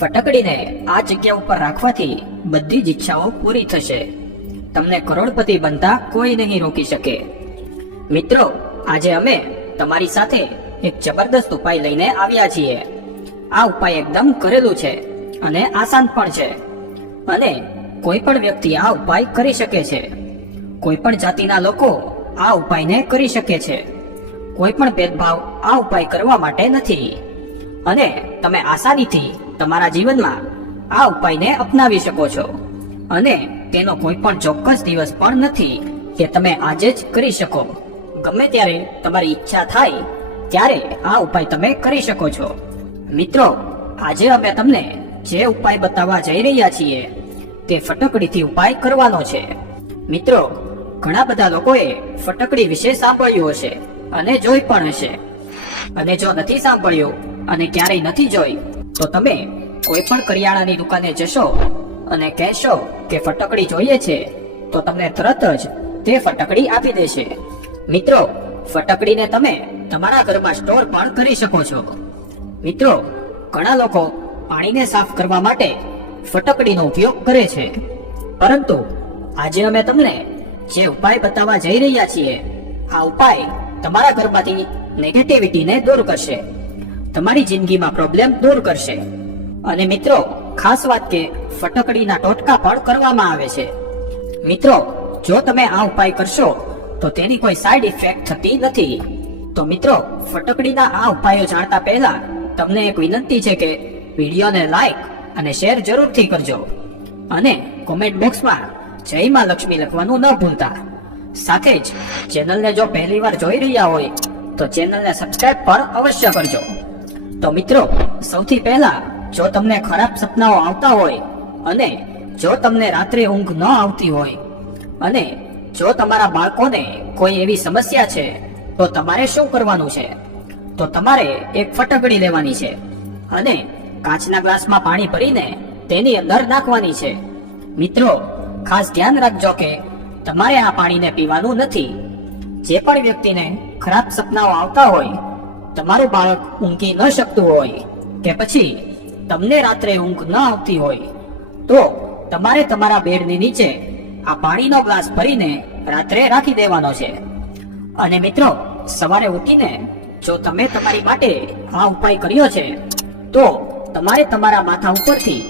ફટકડીને આ જગ્યા ઉપર રાખવાથી બધી જ ઈચ્છાઓ પૂરી થશે. તમને કરોડપતિ બનતા કોઈ નહીં રોકી શકે. મિત્રો, આજે અમે તમારી સાથે એક જબરદસ્ત ઉપાય લઈને આવ્યા છીએ. આ ઉપાય એકદમ કરેલું છે અને આસાન પણ છે. અને કોઈ પણ વ્યક્તિ આ ઉપાય કરી શકે છે. કોઈ પણ જાતિના લોકો આ ઉપાયને કરી શકે છે. કોઈ પણ ભેદભાવ આ ઉપાય કરવા માટે નથી. અને તમે આસાનીથી તમારા જીવનમાં આ ઉપાયને અપનાવી શકો છો. અને તેનો કોઈ પણ ચોક્કસ દિવસ પણ નથી કે તમે આજે જ કરી શકો. ગમે ત્યારે તમારી ઈચ્છા થાય, ત્યારે આ ઉપાય તમે કરી શકો છો. મિત્રો, આજે અમે તમને જે ઉપાય બતાવવા જઈ રહ્યા છીએ, તે ફટકડીથી ઉપાય કરવાનો છે. મિત્રો, ઘણા બધા લોકોએ ફટકડી વિશે સાંભળ્યું હશે, અને જોઈ પણ હશે. અને જો નથી સાંભળ્યું, અને ક્યારેય નથી જોઈ તો તમે કોઈ પણ કરિયાણાની દુકાને જશો અને કહેશો કે ફટકડી જોઈએ છે, તો તમને તરત જ તે ફટકડી આપી દેશે. મિત્રો, ફટકડીને તમે તમારા ઘરમાં સ્ટોર પણ કરી શકો છો. મિત્રો, ઘણા લોકો પાણીને સાફ કરવા માટે ફટકડીનો ઉપયોગ કરે છે. પરંતુ આજે અમે તમને જે ઉપાય બતાવવા જઈ રહ્યા છીએ, આ ઉપાય તમારા ઘરમાંથી નેગેટિવિટીને દૂર કરશે. તમારી જિંદગીમાં પ્રોબ્લેમ દૂર કરશે. અને મિત્રો, ખાસ વાત કે ફટકડીના ટોટકા પણ કરવામાં આવે છે. મિત્રો, જો તમે આ ઉપાય કરશો, તો તેની કોઈ સાઈડ ઇફેક્ટ થતી નથી. તો મિત્રો, ફટકડીના આ ઉપાયો જાણતા પહેલા તમને એક વિનંતી છે કે વિડીયોને લાઈક અને શેર જરૂરથી કરજો. અને કોમેન્ટ બોક્સમાં જય માં લક્ષ્મી લખવાનું ન ભૂલતા. સાથે જ ચેનલને જો પહેલીવાર જોઈ રહ્યા હોય, તો ચેનલને સબસ્ક્રાઇબ પણ અવશ્ય કરજો. તો મિત્રો, સૌથી પહેલા જો તમને ખરાબ સપનાઓ આવતા હોય અને જો તમને રાત્રે ઊંઘ ન આવતી હોય અને જો તમારા બાળકોને કોઈ એવી સમસ્યા છે, તો તમારે શું કરવાનું છે? તો તમારે એક ફટકડી લેવાની છે અને કાચના ગ્લાસમાં પાણી ભરીને તેની અંદર નાખવાની છે. મિત્રો, ખાસ ધ્યાન રાખજો કે તમારે આ પાણીને પીવાનું નથી. જે પણ વ્યક્તિને ખરાબ સપનાઓ આવતા હોય તમારું બાળક ઊંઘી ન શકતું હોય કે પછી તમને રાત્રે ઊંઘ ન આવતી હોય, તો તમારે તમારા બેડની નીચે આ પાણીનો ગ્લાસ ભરીને રાત્રે રાખી દેવાનો છે. અને મિત્રો, સવારે ઉઠીને જો તમે તમારી માટે આ ઉપાય કર્યો છે, તો તમારે તમારા માથા ઉપરથી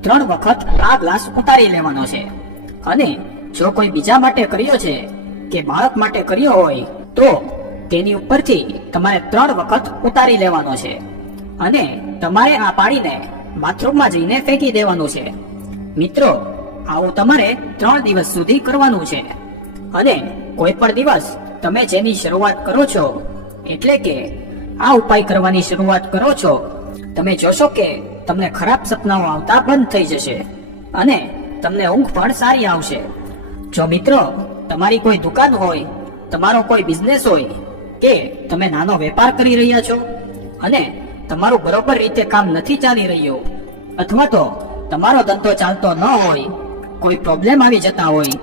ત્રણ વખત આ ગ્લાસ ઉતારી લેવાનો છે. અને જો કોઈ બીજા માટે કર્યો છે કે બાળક માટે કર્યો હોય, તો તેની ઉપરથી તમારે ત્રણ વખત ઉતારી લેવાનો છે. અને તમારે આ પાણીને બાથરૂમમાં જઈને ફેંકી દેવાનું છે. મિત્રો, આવું તમારે ત્રણ દિવસ સુધી કરવાનું છે. અને કોઈ પણ દિવસ તમે જેની શરૂઆત કરો છો, એટલે કે આ ઉપાય કરવાની શરૂઆત કરો છો, તમે જોશો કે તમને ખરાબ સપનાઓ આવતા બંધ થઈ જશે અને તમને ઊંઘ પણ સારી આવશે. જો મિત્રો, તમારી કોઈ દુકાન હોય, તમારો કોઈ બિઝનેસ હોય કે તમે નાનો વેપાર કરી રહ્યા છો અને તમારું બરોબર રીતે કામ નથી ચાલી રહ્યું અથવા તો તમારો ધંધો ચાલતો ન હોય, કોઈ પ્રોબ્લેમ આવી જતા હોય,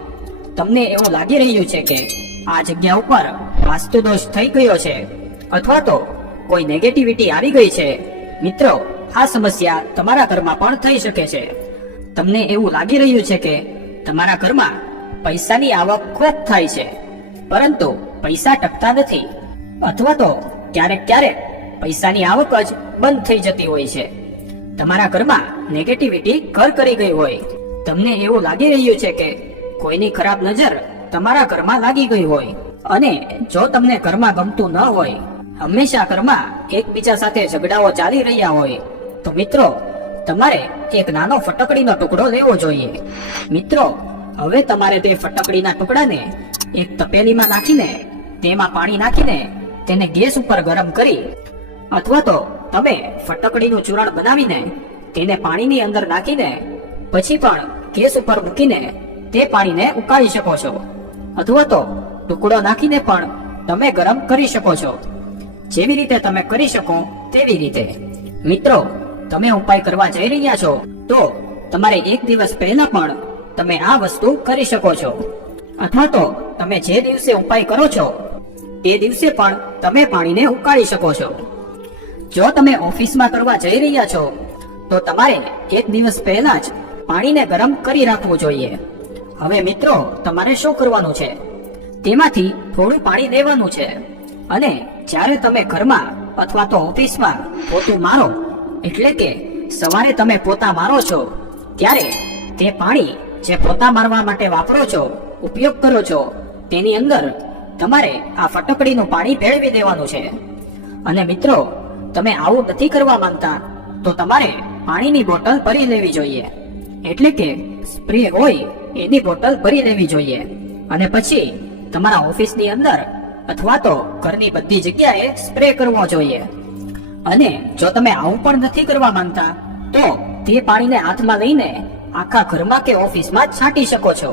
તમને એવું લાગી રહ્યું છે કે આ જગ્યા ઉપર વાસ્તુ દોષ થઈ ગયો છે અથવા તો કોઈ નેગેટિવિટી આવી ગઈ છે. મિત્રો, આ સમસ્યા તમારા ઘરમાં પણ થઈ શકે છે. તમને એવું લાગી રહ્યું છે કે તમારા ઘરમાં પૈસાની આવક ખૂબ થાય છે, પરંતુ પૈસા ટકતા નથી. અથવા તો ક્યારેક ક્યારેક પૈસાની આવક જ બંધ થઈ જતી હોય છે. તમારા ઘરમાં નેગેટિવિટી ઘર કરી ગઈ હોય. તમને એવું લાગી રહ્યું છે કે કોઈની ખરાબ નજર તમારા ઘરમાં લાગી ગઈ હોય. અને જો તમને ઘરમાં ગમતું ન હોય, હંમેશા ઘરમાં એકબીજા સાથે ઝઘડાઓ ચાલી રહ્યા હોય, તો મિત્રો, તમારે એક નાનો ફટકડીનો ટુકડો લેવો જોઈએ. મિત્રો, હવે તમારે તે ફટકડીના ટુકડાને એક તપેલીમાં નાખીને તેમાં પાણી નાખીને તેને ગેસ ઉપર ગરમ કરી અથવા તો તમે ફટકડીનું ચૂરણ બનાવીને તેને પાણીની અંદર નાખીને પછી પણ ગેસ ઉપર મૂકીને તે પાણીને ઉકાળી શકો છો. અથવા તો ટુકડો નાખીને પણ તમે ગરમ કરી શકો છો. જેવી રીતે તમે કરી શકો તેવી રીતે. મિત્રો, તમે ઉપાય કરવા જઈ રહ્યા છો, તો તમારે એક દિવસ પહેલા પણ તમે આ વસ્તુ કરી શકો છો. અથવા તો તમે જે દિવસે ઉપાય કરો છો તે દિવસે પણ તમે પાણીને ઉકાળી શકો છો. જો તમે ઓફિસમાં કરવા જઈ રહ્યા છો, તો તમારે એક દિવસ પહેલા જ પાણીને ગરમ કરી રાખવું જોઈએ. હવે મિત્રો, તમારે શું કરવાનું છે? તેમાંથી થોડું પાણી લેવાનું છે. અને જ્યારે તમે ઘરમાં અથવા તો ઓફિસમાં પોતું મારો, એટલે કે સવારે તમે પોતા મારો છો, ત્યારે તે પાણી જે પોતા મારવા માટે વાપરો છો, ઉપયોગ કરો છો, તેની અંદર તમારે આ ફટકડીનું પાણી ભેળવી દેવાનું છે. અને મિત્રો, તમે આવું નથી કરવા માંગતા, તો તમારે પાણીની બોટલ ભરી લેવી જોઈએ. એટલે કે સ્પ્રે હોય એની બોટલ ભરી લેવી જોઈએ. અને પછી તમારા ઓફિસની અંદર અથવા તો ઘરની બધી જગ્યાએ સ્પ્રે કરવો જોઈએ. અને જો તમે આવું પણ નથી કરવા માંગતા, તો તે પાણીને હાથમાં લઈને આખા ઘરમાં કે ઓફિસમાં છાંટી શકો છો.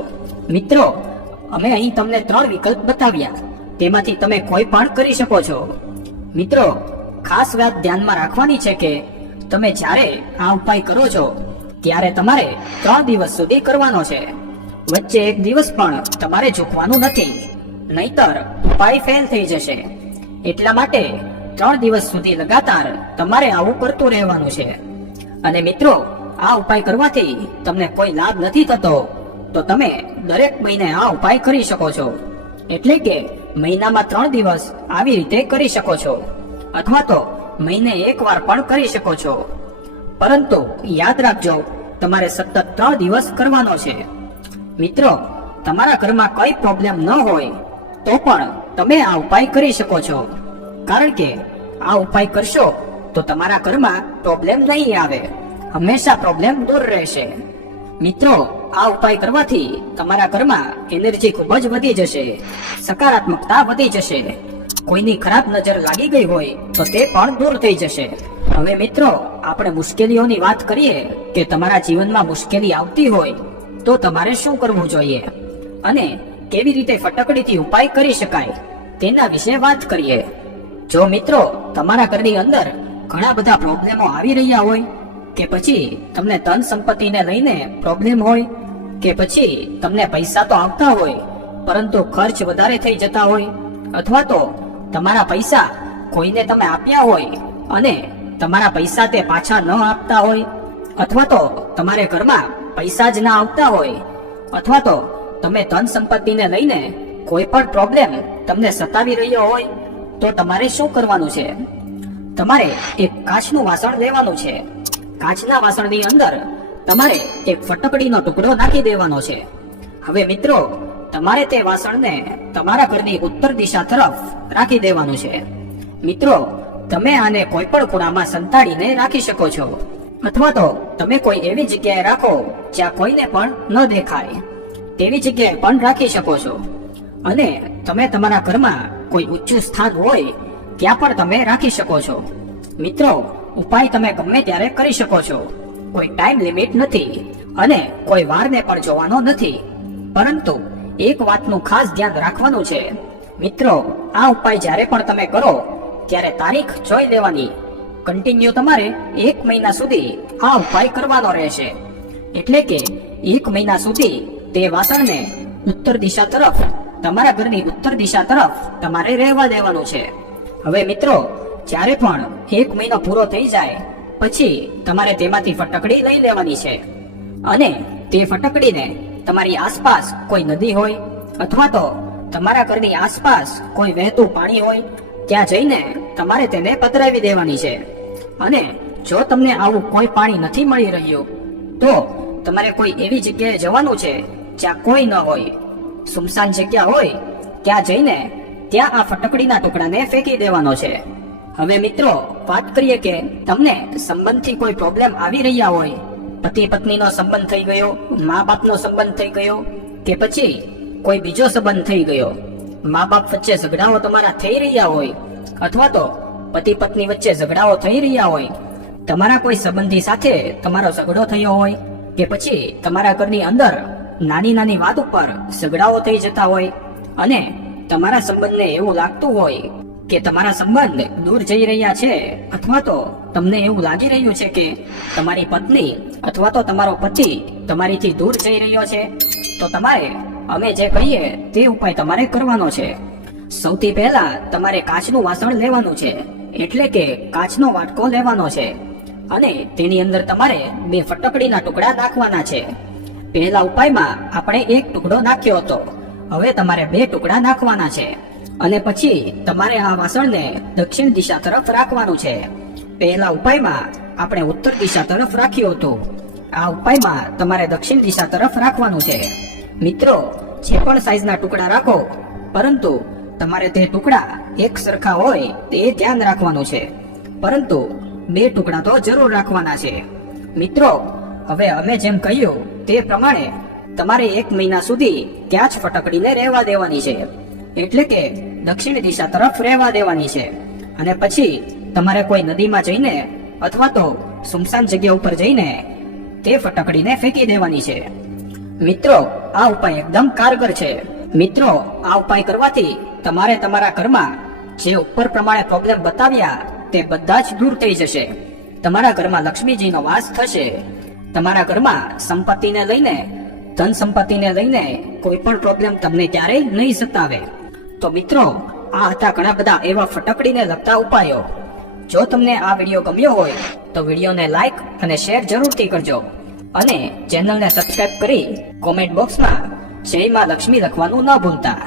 મિત્રો અમે અહીં તમને ત્રણ વિકલ્પ બતાવ્યા. તેમાંથી તમે કોઈ પણ કરી શકો છો. મિત્રો, ખાસ વાત ધ્યાનમાં રાખવાની છે કે તમે જ્યારે આ ઉપાય કરો છો, ત્યારે તમારે ત્રણ દિવસ સુધી કરવાનો છે. વચ્ચે એક દિવસ પણ તમારે ઝૂકવાનું નથી. નહીતર ઉપાય ફેલ થઈ જશે. એટલા માટે ત્રણ દિવસ સુધી લગાતાર તમારે આવું કરતું રહેવાનું છે. અને મિત્રો, આ ઉપાય કરવાથી તમને કોઈ લાભ નથી થતો. તો તમે દરેક મહિને આ ઉપાય કરી શકો છો. એટલે કે મહિનામાં ત્રણ દિવસ આવી રીતે કરી શકો છો. અથવા તો મહિને એક વાર પણ કરી શકો છો. પરંતુ યાદ રાખજો, તમારે સતત ત્રણ દિવસ કરવાનો છે. મિત્રો, તમારા ઘરમાં કઈ પ્રોબ્લેમ ન હોય, તો પણ તમે આ ઉપાય કરી શકો છો. કારણ કે આ ઉપાય કરશો, તો તમારા ઘરમાં પ્રોબ્લેમ નહીં આવે. હંમેશા પ્રોબ્લેમ દૂર રહેશે. મિત્રો આ ઉપાય કરવાથી તમારા ઘરમાં એનર્જી ખૂબ જ વધી જશે, સકારાત્મકતા વધી જશે. કોઈની ખરાબ નજર લાગી ગઈ હોય તો તે પણ દૂર થઈ જશે. હવે મિત્રો, આપણે મુશ્કેલીઓની વાત કરીએ કે તમારા જીવનમાં મુશ્કેલી આવતી હોય તો તમારે શું કરવું જોઈએ અને કેવી રીતે ફટકડીથી ઉપાય કરી શકાય તેના વિશે વાત કરીએ. જો મિત્રો, તમારા ઘરની અંદર ઘણા બધા પ્રોબ્લેમો આવી રહ્યા હોય કે પછી તમને ધન સંપત્તિને લઈને પ્રોબ્લેમ હોય કે પછી તમને પૈસા તો આવતા હોય, પરંતુ ખર્ચ વધારે થઈ જતા હોય, અથવા તો તમારા પૈસા કોઈને તમે આપ્યા હોય અને તમારા પૈસા તે પાછા ન આપતા હોય, અથવા તો તમારે ઘરમાં પૈસા જ ના આવતા હોય, અથવા તો તમે ધન સંપત્તિને લઈને કોઈ પણ પ્રોબ્લેમ તમને સતાવી રહ્યો હોય, તો તમારે શું કરવાનું છે? તમારે એક કાચનું વાસણ લેવાનું છે. કાચના વાસણની અંદર તમારે એક ફટકડીનો ટુકડો નાખી દેવાનો છે. હવે મિત્રો, તમારે તે વાસણને તમારા ઘરની ઉત્તર દિશા તરફ રાખી દેવાનું છે. મિત્રો, તમે આને કોઈ પણ ખૂણામાં સંતાડીને રાખી શકો છો. અથવા તો તમે કોઈ એવી જગ્યાએ રાખો જ્યાં કોઈને પણ ન દેખાય. તેવી જગ્યાએ પણ રાખી શકો છો. અને તમે તમારા ઘરમાં કોઈ ઊંચું સ્થાન હોય, ત્યાં પણ તમે રાખી શકો છો. મિત્રો, ઉપાય તમે ગમે ત્યારે કરી શકો છો. કોઈ ટાઈમ લિમિટ નથી અને કોઈ વારને પણ જોવાનો નથી. પરંતુ એક વાતનું ખાસ ધ્યાન રાખવાનું છે. મિત્રો, આ ઉપાય જ્યારે પણ તમે કરો, ત્યારે તારીખ જોઈ લેવાની. કન્ટિન્યુ તમારે એક મહિના સુધી આ ઉપાય કરવાનો રહેશે. એટલે કે એક મહિના સુધી તે વાસણને ઉત્તર દિશા તરફ, તમારા ઘરની ઉત્તર દિશા તરફ તમારે રહેવા દેવાનું છે. હવે મિત્રો, જ્યારે પણ એક મહિનો પૂરો થઈ જાય પછી તમારે તેમાંથી ફટકડી લઈ લેવાની છે. અને તે ફટકડીને તમારી આસપાસ કોઈ નદી હોય અથવા તો તમારા ઘરની આસપાસ કોઈ વહેતું પાણી હોય, ત્યાં જઈને તમારે તેને પધરાવી દેવાની છે. અને જો તમને આવું કોઈ પાણી નથી મળી રહ્યું, તો તમારે કોઈ એવી જગ્યાએ જવાનું છે જ્યાં કોઈ ન હોય. સુમસાન જગ્યા હોય, ત્યાં જઈને ત્યાં આ ફટકડીના ટુકડાને ફેંકી દેવાનો છે. હવે મિત્રો, વાત કરીએ કે તમને સંબંધથી કોઈ પ્રોબ્લેમ આવી રહ્યા હોય, પતિ પત્નીનો સંબંધ થઈ ગયો, મા બાપનો સંબંધ થઈ ગયો, કે પછી કોઈ બીજો સંબંધ થઈ ગયો, મા બાપ વચ્ચે ઝઘડાઓ તમારા થઈ રહ્યા હોય, અથવા તો પતિ પત્ની વચ્ચે ઝઘડાઓ થઈ રહ્યા હોય, તમારા કોઈ સંબંધી સાથે તમારો ઝઘડો થયો હોય, કે પછી તમારા ઘરની અંદર નાની નાની વાત ઉપર ઝઘડાઓ થઈ જતા હોય, અને તમારા સંબંધને એવું લાગતું હોય કે તમારા સંબંધ દૂર જઈ રહ્યા છે અથવા તો તમને એવું લાગી રહ્યું છે કે તમારી પત્ની અથવા તો તમારો પતિ તમારીથી દૂર જઈ રહ્યો છે, તો તમારે અમે જે કહીએ તે ઉપાય તમારે કરવાનો છે. સૌથી પહેલા તમારે કાચનું વાસણ લેવાનું છે, એટલે કે કાચનો વાટકો લેવાનો છે. અને તેની અંદર તમારે બે ફટકડીના ટુકડા નાખવાના છે. પહેલા ઉપાયમાં આપણે એક ટુકડો નાખ્યો હતો, હવે તમારે બે ટુકડા નાખવાના છે. અને પછી તમારે આ વાસણને દક્ષિણ દિશા તરફ રાખવાનું છે. પહેલા ઉપાયમાં આપણે ઉત્તર દિશા તરફ રાખ્યું હતું. આ ઉપાયમાં તમારે દક્ષિણ દિશા તરફ રાખવાનું છે. મિત્રો, જે પણ સાઈઝના ટુકડા રાખો, પરંતુ તમારે તે ટુકડા એક સરખા હોય તે ધ્યાન રાખવાનું છે. પરંતુ બે ટુકડા તો જરૂર રાખવાના છે. મિત્રો, હવે અમે જેમ કહ્યું તે પ્રમાણે તમારે એક મહિના સુધી ત્યાં જ ફટકડીને રહેવા દેવાની છે. એટલે કે દક્ષિણ દિશા તરફ રહેવા દેવાની છે. અને પછી તમારે કોઈ નદીમાં જઈને અથવા તો સુમસાન જગ્યા ઉપર જઈને તે ફટકડીને ફેંકી દેવાની છે. મિત્રો, આ ઉપાય એકદમ કારગર છે. મિત્રો, આ ઉપાય કરવાથી તમારે તમારા ઘરમાં જે ઉપર પ્રમાણે પ્રોબ્લેમ બતાવ્યા તે બધા જ દૂર થઈ જશે. તમારા ઘરમાં લક્ષ્મીજીનો વાસ થશે. તમારા ઘરમાં સંપત્તિને લઈને, ધન સંપત્તિને લઈને કોઈ પણ પ્રોબ્લેમ તમને ક્યારેય નહીં સતાવે. તો મિત્રો, આ હતા ઘણા બધા એવા ફટકડીને લગતા ઉપાયો. જો તમને આ વીડિયો ગમ્યો હોય, તો વિડીયોને લાઈક અને શેર જરૂરથી કરજો. અને ચેનલને સબસ્ક્રાઇબ કરી કોમેન્ટ બોક્સમાં જય માં લક્ષ્મી લખવાનું ન ભૂલતા.